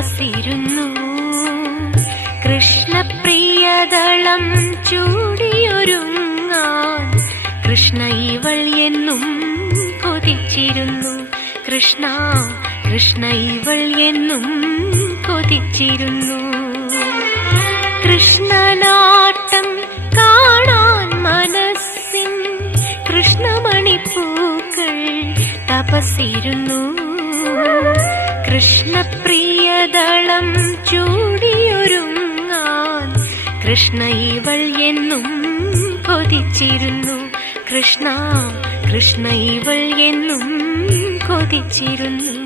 തപസ്സിരുന്നു. കൃഷ്ണപ്രിയദളം ചൂടിയൊരുങ്ങാൻ കൃഷ്ണ ഇവൾ എന്നും കൊതിച്ചിരുന്നു. കൃഷ്ണ കൃഷ്ണ ഇവൾ എന്നും കൊതിച്ചിരുന്നു. കൃഷ്ണനാട്ടം കാണാൻ മനസ്സിൻ കൃഷ്ണമണിപ്പൂക്കൾ തപസ്സിരുന്നു. കൃഷ്ണപ്രിയദളം ചൂടിയൊരുങ്ങാൻ കൃഷ്ണ ഇവൾ എന്നും കൊതിച്ചിരുന്നു. കൃഷ്ണ കൃഷ്ണ ഇവൾ എന്നും കൊതിച്ചിരുന്നു.